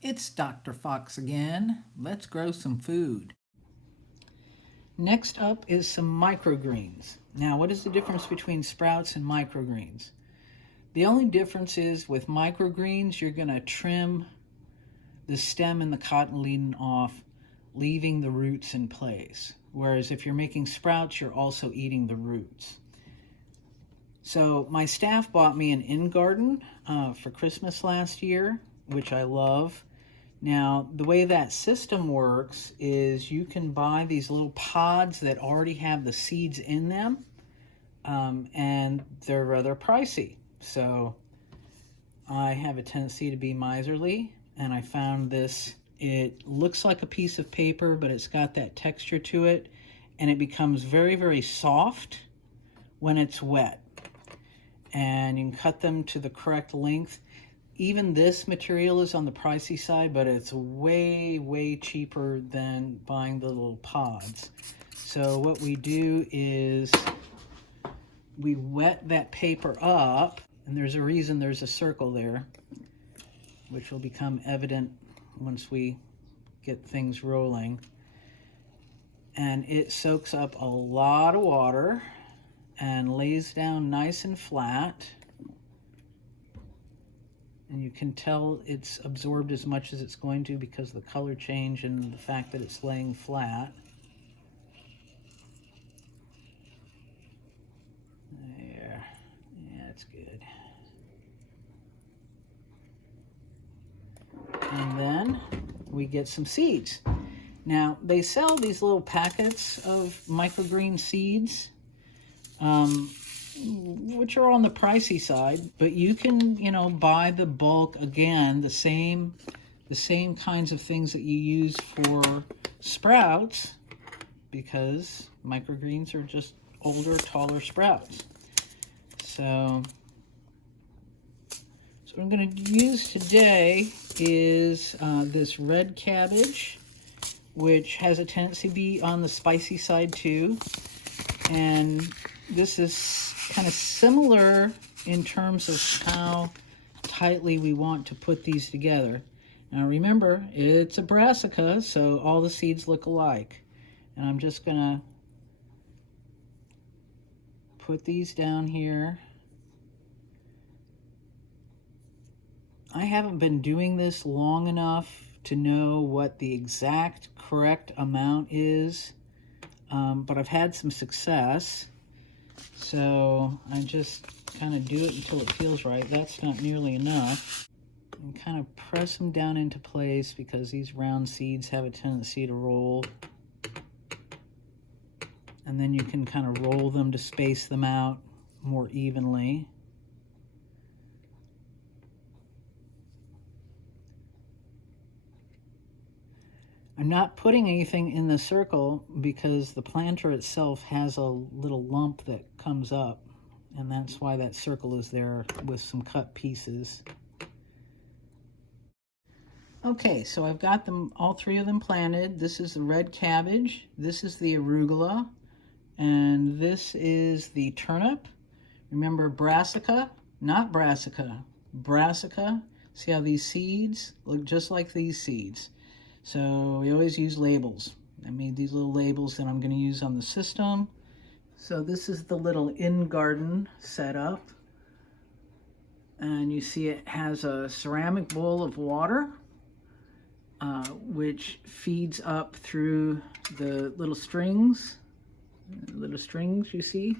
It's Dr. Fox again. Let's grow some food. Next up is some microgreens. Now, what is the difference between sprouts and microgreens? The only difference is with microgreens, you're going to trim the stem and the cotyledon off, leaving the roots in place. Whereas if you're making sprouts, you're also eating the roots. So my staff bought me an in-garden for Christmas last year, which I love. Now, the way that system works is you can buy these little pods that already have the seeds in them, and they're rather pricey. So I have a tendency to be miserly, and I found this. It looks like a piece of paper, but it's got that texture to it, and it becomes very, very soft when it's wet. And you can cut them to the correct length. Even this material is on the pricey side, but it's way, way cheaper than buying the little pods. So what we do is we wet that paper up, and there's a reason there's a circle there, which will become evident once we get things rolling. And it soaks up a lot of water and lays down nice and flat. And you can tell it's absorbed as much as it's going to because of the color change and the fact that it's laying flat. There. Yeah, that's good. And then we get some seeds. Now, they sell these little packets of microgreen seeds, which are on the pricey side, but you can, buy the bulk, again, the same kinds of things that you use for sprouts, because microgreens are just older, taller sprouts. So what I'm going to use today is this red cabbage, which has a tendency to be on the spicy side too. And this is kind of similar in terms of how tightly we want to put these together. Now remember, it's a brassica, so all the seeds look alike. And I'm just gonna put these down here. I haven't been doing this long enough to know what the exact correct amount is, but I've had some success. So I just kind of do it until it feels right. That's not nearly enough. And kind of press them down into place because these round seeds have a tendency to roll. And then you can kind of roll them to space them out more evenly. I'm not putting anything in the circle because the planter itself has a little lump that comes up, and that's why that circle is there with some cut pieces. Okay, so I've got them, all three of them planted. This is the red cabbage, this is the arugula, and this is the turnip. Remember, brassica, not brassica, brassica. See how these seeds look just like these seeds? So we always use labels. I made these little labels that I'm going to use on the system. So this is the little in-garden setup. And you see it has a ceramic bowl of water, which feeds up through the little strings. You see,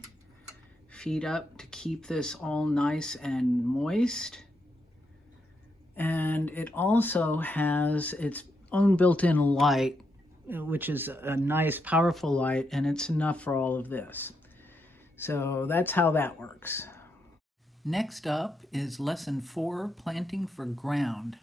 feed up to keep this all nice and moist. And it also has its own built-in light, which is a nice, powerful light, and it's enough for all of this. So that's how that works. Next up is lesson 4, planting for ground.